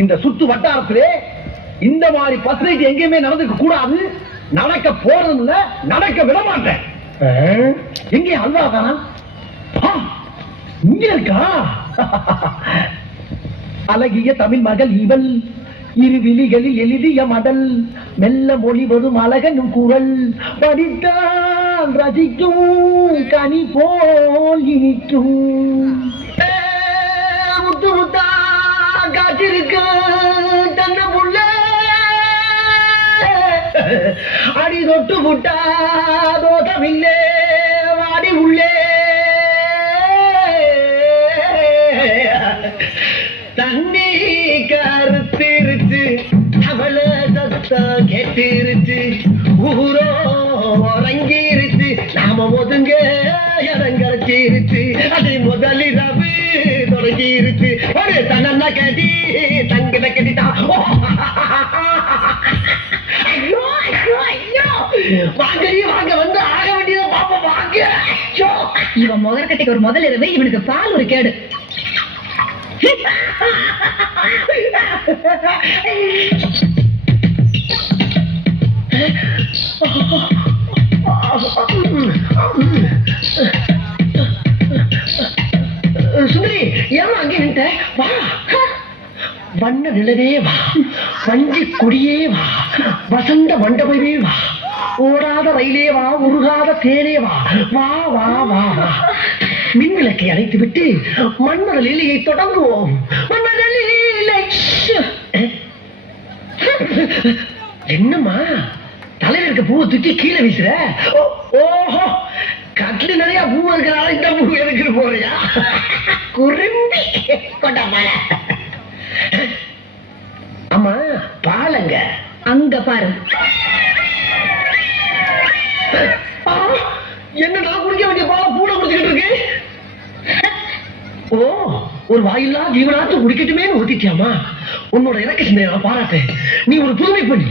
இந்த சுத்து வட்டாரத்திலே இந்த மாதிரி பஸ்ரைட் எங்கேயுமே நடந்துக்க கூடாது. நடக்க போறதும் இல்ல, நடக்க விட மாட்டேன். எங்கே அல்வா தானா? இங்க இருக்கா? அழகிய தமிழ் மகள் இவள், இரு விழிகளில் எழுதிய மடல், மெல்ல மொழி வரும் அழகனும் குரல், படித்தான் ரசிக்கும் கனி போல் இனிக்கும். முத்து முத்தா காற்றிருக்கு தன்ன புள்ள, அடி தொட்டு புட்டா தோட்டமில்லே வாடி உள்ளே. தண்ணி கருத்திருச்சு, அவள சத்தம் கேட்டிருச்சு, ஊரோ உறங்கிருச்சு, நாம ஒதுங்க இடம் கிடைச்சிருச்சு, அது முதலிரவு தொடங்கிருச்சு. ஒரு தன்ன கட்டி தங்கிட கட்டிட்டான். ஐயோ ஐயோ ஐயோ, வாங்கடி வாங்க, வந்து ஆக வேண்டியதை பாப்பா வாங்க. இவன் முதற்கட்டைக்கு ஒரு முதலிரவு, இவனுக்கு பால் ஒரு கேடு. சுந்தரி, ஏமா அங்கே நின்ற? வா, வண்ண நிலவே வா, வஞ்சி கொடியே வா, வசந்த மண்டபமே வா, ஓடாத ரயிலே வா, உருகாத தேனே வா, வா வா வா வா. மின்விளக்கை அணைத்து விட்டு மன்மத லீலையை தொடங்குவோம். மன்மத லீலை. என்னம்மா தலைவருக்கு பூவை தூக்கி கீழே வீசுற? ஓஹோ, கட்லு நிறைய பூ இருக்கிறால இந்த பூ எனக்கு போறியா? குறும்பி கொண்டாம. ஆமா, பாலங்க அங்க பாரு. என்ன நான் குடிக்க வேண்டிய பால பூனை குடிச்சுக்கிட்டு இருக்கு? ஓ, ஒரு வாயில்லா ஜீவனாத்து குடிக்கட்டுமே ஊத்திட்டியாமா? உன்னோட இறக்க சிந்தைய நான் பாராட்டேன். நீ ஒரு புதுமை பண்ணி.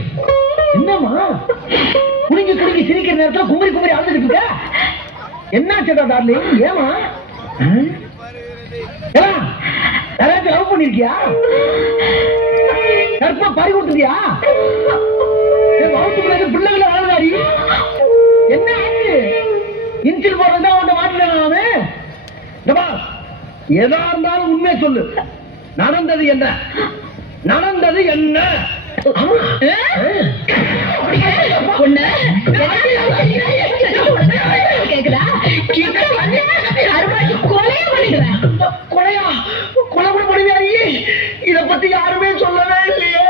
என்னம்மா குடிங்க குடிங்க சிரிக்கிற நேரத்துல குமரி குமரி அழுதுட்டு இருக்க? என்னாச்சடா டார்லிங்? ஏமா யாராச்சும் லவ் பண்ணிருக்கியா? கற்பா பறி கொடுத்துருக்கியா? பிள்ளைகளை வாழ்ந்தாரி என்ன ஆச்சு? இன்சில் போறதா உன்னை மாட்டல. எதா இருந்தாலும் உண்மை சொல்லு. நடந்தது என்ன? நடந்தது என்ன? கேக்குதா? கொலையா? கொலை கூட பண்ணுவியாரி? இத பத்தி யாருமே சொல்லவே இல்லையே.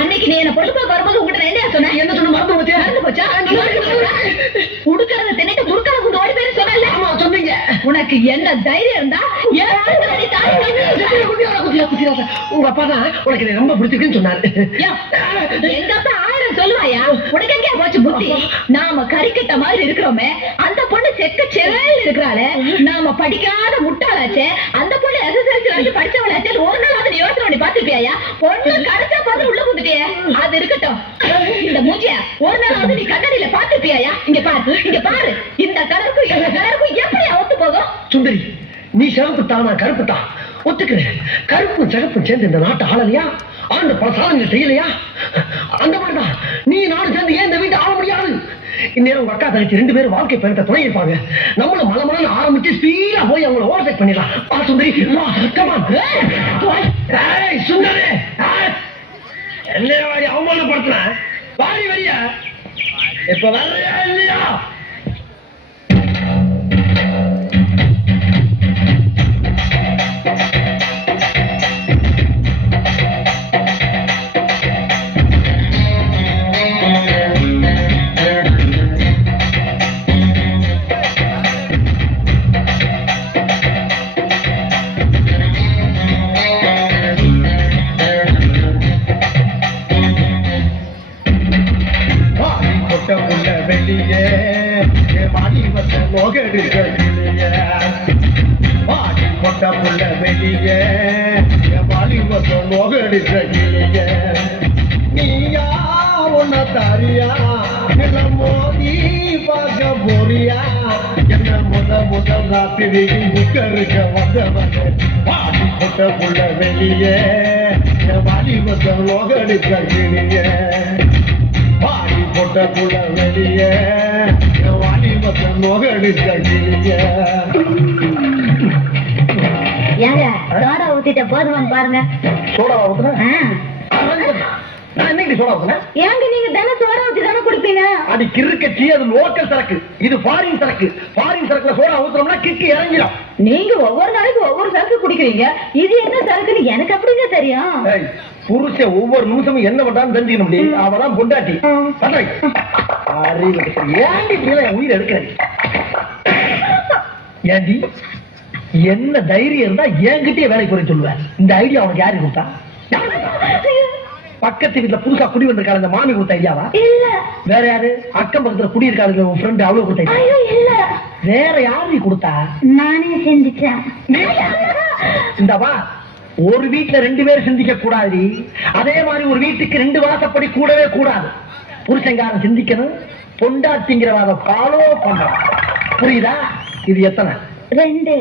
அன்னைக்கு நீ என்ன பொழுது வரும்போது உங்ககிட்ட என்ன சொன்ன? என்ன சொன்ன? மறந்து போச்சு. மறந்து போச்சா? உடுக்கறத தின்னுட்டு முறுக்கற கொண்டு ஓடி போய் சொன்னல. ஆமா சொன்னீங்க. உனக்கு என்ன தைரியம் இருந்தா உங்க அப்பா தான் உனக்கு ரொம்ப பிடிச்சிருக்குன்னு சொன்னாரு. எங்க அப்பா 1000 சொல்லுவாயா? உனக்கு எங்க போச்சு புத்தி? நாம கறிக்கட்ட மாதிரி இருக்கிறோமே, அந்த பொண்ணு செக்க செவேல் இருக்கிறாளே, நாம படிக்காத முட்டாளாச்சே, அந்த பொண்ணு எஸ்எஸ்எல்சி வரைக்கும் படிச்சவளாச்சே, ஒரு நாள் அதை யோசனை பண்ணி பாத்துப்பியா? பொண்ணு கடைச்சா பார்த்து உள்ள புந்துட்டியே, அது இருக்கட்டும். இந்த மூஞ்சிய ஒரு நாள் வந்து நீ கண்ணாடியில பாத்துப்பியா? இங்க பாரு, இங்க பாரு, இந்த கலருக்கும் இந்த கலருக்கும் எப்படி ஒத்து போகும்? சுந்தரி, நீ சிவப்பு தான், நான் கருப்பு தான் ஒத்துக்கிறேன். கருப்பு சிகப்பு சேர்ந்து இந்த நாட்டை ஆளலையா? ஆண்டு பல சாதனை செய்யலையா? அந்த மாதிரிதான் நீ நாடு சேர்ந்து ஏன் இந்த வீட்டை ஆள முடியாது? இந்நேரம் உங்க அக்கா தங்கச்சி 2 பேரும் வாழ்க்கை பயணத்தை துணை இருப்பாங்க. நம்மளும் மலமலன்னு ஆரம்பிச்சு ஸ்பீடா போய் அவங்கள ஓவர்டேக் பண்ணிடலாம். வா சுந்தரி, வா, கம் ஆன். ஏய் சுந்தரி, என்ன வாடி அவமானப்படுத்தின? வாடி வரியா? இப்ப வர்றியா இல்லையா? வெளியே வாடி வந்த மோகடிய வாடி கொட்ட புள்ள வெளியே வாடி வந்த மோகடிய நீயா ஒன்ன தாரியா என்ன மோதி பார்க்க போறியா என்ன முதல் ராத்திரி புக்கருக்க வந்தவன் பாடி கொட்ட புள்ள வெளியே வாலிபத்த லோகடிக்க கிளிய பாடி கொட்ட புள்ள வெளியே வாலிபத்த லோகடிக்க கிளிய. ஏங்க சோடா ஊத்திட்ட போதுமான்னு பாருங்க. சோடா ஊத்துன நான் என்னைக்கு சோடா ஊத்துனேன்? ஏங்க நீங்க தானே சோடா ஊத்தி தானே குடிப்பீங்க. அது கிறுக்கச்சி, அது லோக்கல் சரக்கு, இது ஃபாரின் சரக்கு. ஃபாரின் சரக்குல சோடா ஊத்துறோம்னா கிக்கு இறங்கிடும். நீங்க ஒவ்வொரு நாளைக்கு ஒவ்வொரு சரக்கு குடிக்கிறீங்க, இது என்ன சரக்குன்னு எனக்கு அப்படிங்க தெரியும். புருஷன் ஒவ்வொரு நிமிஷமும் என்ன பண்றான்னு தெரிஞ்சுக்க முடியும். அவதான் பொண்டாட்டி. ஏண்டி உயிர் எடுக்கிறேன்? ஏண்டி என்ன தைரியம் இருந்தா என்கிட்டயே வேலைக்கு போய் சொல்லுவேன். இந்த ஐடியா அவனுக்கு யாரு கொடுத்தா? பக்கத்து வீட்டுல புதுசா குடி வந்திருக்காரு அந்த மாமி கொடுத்த ஐடியாவா? இல்ல. வேற யாரு? அக்கம் பக்கத்துல குடி இருக்காரு உன் ஃப்ரெண்ட், அவ்வளவு கொடுத்த ஐடியா? இல்ல. வேற யாரு கொடுத்தா? நானே சிந்திச்சேன். இந்தவா ஒரு வீட்டுல 2 பேர் சிந்திக்க கூடாது. அதே மாதிரி ஒரு வீட்டுக்கு 2 வாசப்படி கூடவே கூடாது. புருஷங்காரன் சிந்திக்கணும், பொண்டாட்டிங்கிறவாத ஃபாலோ பண்றான். புரியுதா? இது எத்தனை? 2.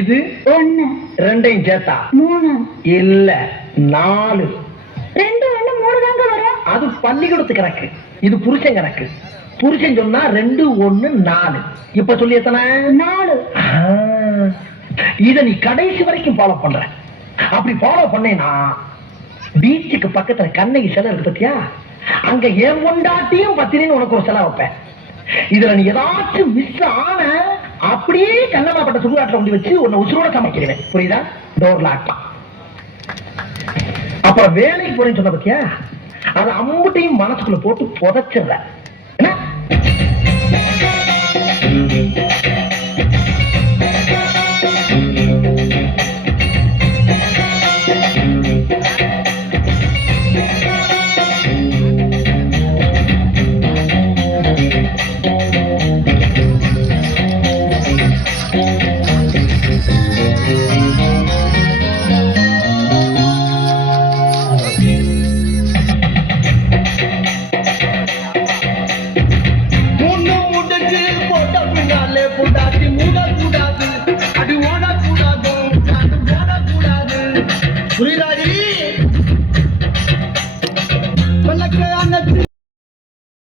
இது 1. 2ஐயும் சேர்த்தா 3. இல்ல 4. 2 1 3 தாங்க வரும். அது பள்ளிக்கூடத்து கணக்கு, இது புருஷன் கணக்கு. புருஷன் சொன்னா 2 1 4. இப்ப சொல்லி எத்தனை? 4. இத நீ கடைசி வரைக்கும் ஃபாலோ பண்ற. அப்படி ஃபாலோ பண்ணேனா பீச்சுக்கு பக்கத்துல கண்ணகி சிலை இருக்கு பத்தியா, அங்க என் பொண்டாட்டியும் பத்திரின்னு உனக்கு ஒரு சிலை வைப்பேன். இதுல நீ ஏதாச்சும் மிஸ் ஆன அப்படியே கண்ணமாப்பட்ட சுடுகாட்டில் கொண்டு வச்சு உன்னை உசுரோட சமைக்கிறேன். புரியுதா? Door lock. அப்புறம் வேலைக்கு போறேன்னு சொன்ன பத்தியா, அதை அம்புட்டையும் மனசுக்குள்ள போட்டு புதைச்சிடுற. என்ன புரியுதா?